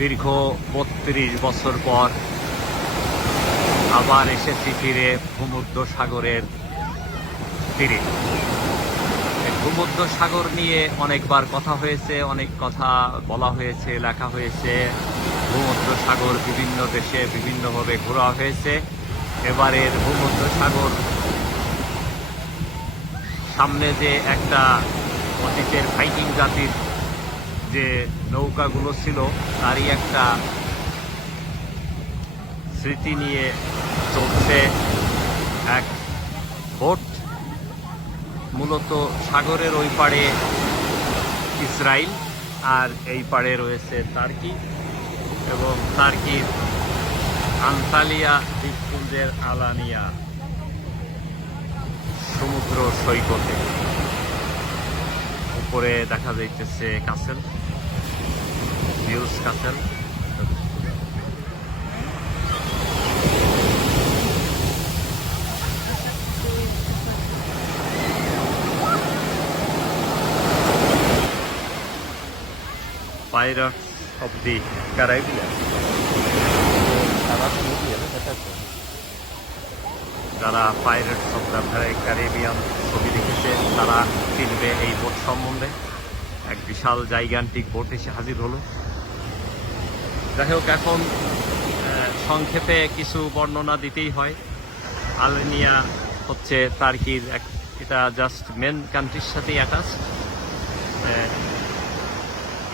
দীর্ঘ ৩২ বছর পর আবার এসেছি ফিরে ভূমধ্য সাগরের তীরে। ভূমধ্য সাগর নিয়ে অনেকবার কথা হয়েছে, অনেক কথা বলা হয়েছে, লেখা হয়েছে। ভূমধ্য সাগর বিভিন্ন দেশে বিভিন্নভাবে ঘোরা হয়েছে। এবারের ভূমধ্য সাগর সামনে যে একটা অতীতের ভাইকিং জাতির যে নৌকাগুলো ছিল তারই একটা স্মৃতি নিয়ে চলছে এক বোট। মূলত সাগরের ওই পাড়ে ইসরায়েল আর এই পাড়ে রয়েছে তার্কি, এবং তার্কির আন্তালিয়া দ্বীপপুঞ্জের আলানিয়া সমুদ্র সৈকতে উপরে দেখা যাইতেছে কাসেল, news কাসেল। Pirates of the Caribbean, যারা পাইরেটস অফ দ্য ক্যারিবিয়ান ছবি দেখেছে তারা চিনবে এই বোট সম্বন্ধে। এক বিশাল জাইগান্টিক বোট এসে হাজির হলো। যাই হোক, এখন সংক্ষেপে কিছু বর্ণনা দিতেই হয়। আলানিয়া হচ্ছে তার্কির এটা জাস্ট মেন কান্ট্রির সাথেই অ্যাটাচ।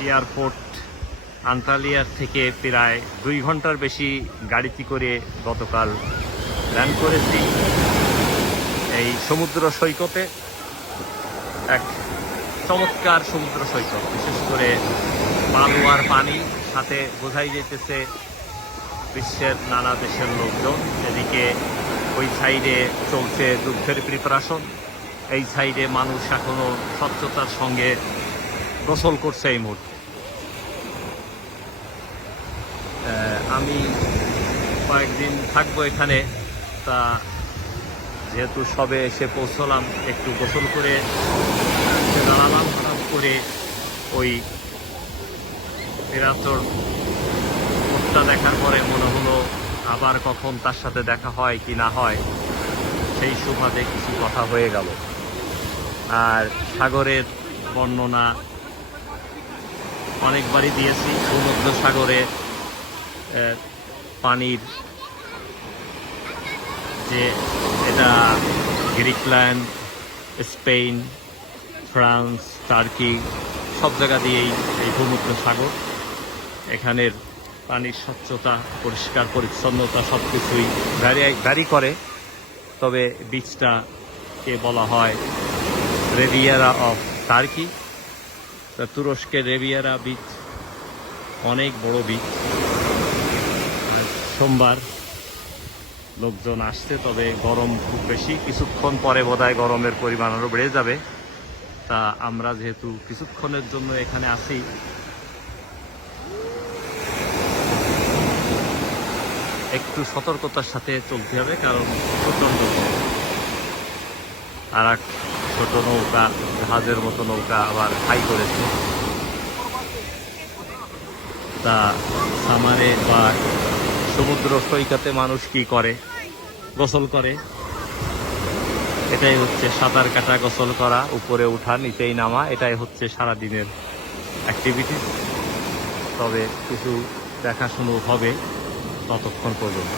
এয়ারপোর্ট আন্তালিয়ার থেকে প্রায় 2 ঘন্টার বেশি গাড়িতে করে গতকাল ল্যান্ড করেছি এই সমুদ্র সৈকতে। এক চমৎকার সমুদ্র সৈকত, বিশেষ করে বালুয়ার পানি, সাথে বোঝাই যেতেছে বিশ্বের নানা দেশের লোকজন। এদিকে ওই সাইডে চলছে যুদ্ধের প্রিপারেশন, এই সাইডে মানুষ এখনো স্বচ্ছতার সঙ্গে গোসল করছে এই মুহূর্তে। আমি কয়েকদিন থাকবো এখানে, তা যেহেতু সবে এসে পৌঁছলাম একটু গোসল করে দাঁড়ালাম। হঠাৎ করে ওই বিরাটর পোস্টটা দেখার পরে মনে হলো আবার কখন তার সাথে দেখা হয় কি না হয়, সেই সুবাদে কিছু কথা হয়ে গেল। আর সাগরের বর্ণনা অনেকবারই দিয়েছি। ভূমধ্য সাগরে পানির যে এটা গ্রিকল্যান্ড, স্পেন, ফ্রান্স, টার্কি সব জায়গা দিয়েই এই ভূমধ্য সাগর। এখানের পানির স্বচ্ছতা, পরিষ্কার পরিচ্ছন্নতা সব কিছুই ভ্যারি করে। তবে বিচটাকে বলা হয় রিভিয়েরা অফ টার্কি। তুরস্কের রিভিয়েরা বিচ অনেক বড় বিচ। সোমবার লোকজন আসছে, তবে গরম খুব বেশি। কিছুক্ষণ পরে বোধহয় গরমের পরিমাণ আরও বেড়ে যাবে। তা আমরা যেহেতু কিছুক্ষণের জন্য এখানে আসি, একটু সতর্কতার সাথে চলতে হবে, কারণ প্রচণ্ড। আর এক ছোট নৌকা, জাহাজের মতো নৌকা আবার হাই করেছে। তা সামারে বা সমুদ্র সৈকতে মানুষ কি করে? গোসল করে। এটাই হচ্ছে সাঁতার কাটা, গোসল করা, উপরে উঠা, নিচেই নামা, এটাই হচ্ছে সারাদিনের অ্যাক্টিভিটি। তবে কিছু দেখাশুনো হবে ততক্ষণ পর্যন্ত।